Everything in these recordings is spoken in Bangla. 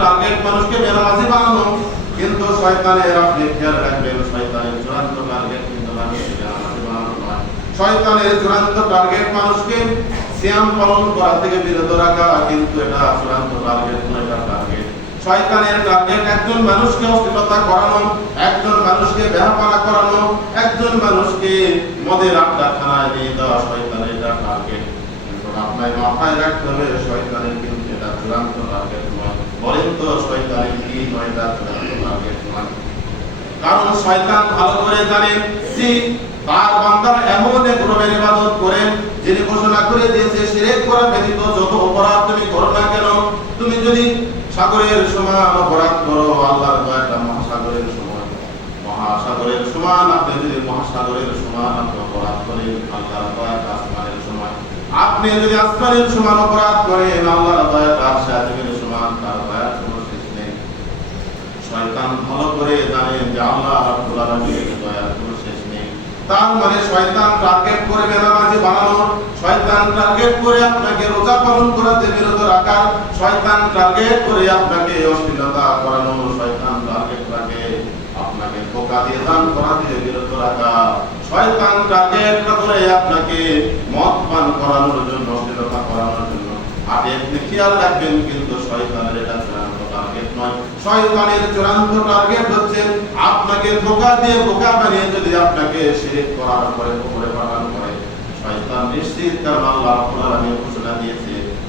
টার্গেট মানুষকে বেনামাজি বানানো, কিন্তু শয়তানের আপনি খেয়াল রাখবেন শয়তানের চূড়ান্ত টার্গেট কিন্তু মানুষকে বেনামাজি বানানো নয়। শয়তানের চূড়ান্ত টার্গেট মানুষকে সিয়াম পালন করা থেকে বিরত রাখা, কিন্তু এটা চূড়ান্ত টার্গেট নয়, এটা টার্গেট শয়তানের টার্গেট একজন মানুষকে অশ্লীলতা করানো, একজন মানুষকে বেহাপানা করানো, একজন মানুষকে মদের আড্ডাখানায় নিয়ে দেওয়া শয়তানের এটা টার্গেট আপনার মাথায় রাখতে হবে, শয়তানের কিন্তু এটা চূড়ান্ত টার্গেট নয় বলেন তো শয়তানের কি নয় এটা চূড়ান্ত টার্গেট নয় কারণ শয়তান ভালো করে জানে যে তার বান্দারা এমন এক রবের ইবাদত করেন যিনি ঘোষণা করে দিয়েছে, শিরক করা ব্যতীত যত অপরাধ তুমি করো না কেন, তুমি যদি সাগরের সমান অপরাধ করো, আল্লাহর দয়াটা মহাসাগরের সমান। মহাসাগরের সমান, আপনি যদি মহাসাগরের সমান অপরাধ করেন, আল্লাহর দয়াটা আসমানের সমান। আপনি যদি আসমানের সমান অপরাধ করেন, আল্লাহর দয়াটা আরশের সমান তার দয়ার কোনো শেষ নেই শয়তান ভালো করে জানেন যে আল্লাহ রাব্বুল আলামিনের দয়ার কোনো শেষ নেই। তার মানে শয়তান টার্গেট করে বেনামাজি বানানো শয়তান টার্গেট করে আপনাকে রোজা পালন করাতে বিরত রাখা শয়তান টার্গেট করে আপনাকে অশ্লীলতা করানো শয়তান টার্গেট রাখে আপনাকে ধোকা দিয়ে দান করাতে বিরত রাখা, শয়তান টার্গেট করে আপনাকে মদ পান করানোর জন্য, অশ্লীলতা করানোর জন্য। আপনি আপনি খেয়াল রাখবেন কিন্তু শয়তানের এটা আপনাকে ধোকা দিয়ে বোকা বানিয়ে যদি আপনাকে করে। নিশ্চিত আল্লাহ ঘোষণা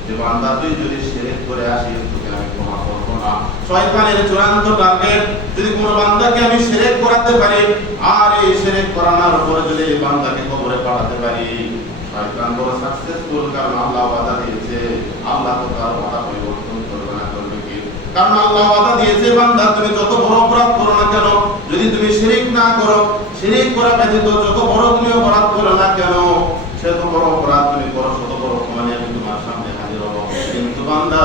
যে বান্দা, তুই যদি করে আর করানোর পরে যদি এই বান্দাকে পাঠাতে পারি আল্লাহ দিয়েছে। আল্লাহ তো তার ওয়াদা কারণ আল্লাহ ওয়াদা দিয়েছে, বান্দা, তুমি যত বড় অপরাধ করো না কেন, যদি তুমি শিরিক না করো, শিরিক করা ব্যতীত যত বড় তুমি অপরাধ করো না কেন সে তো বড় অপরাধ তুমি করো, শত বড় মানে আমি তোমার সামনে হাজির হব। কিন্তু বান্দা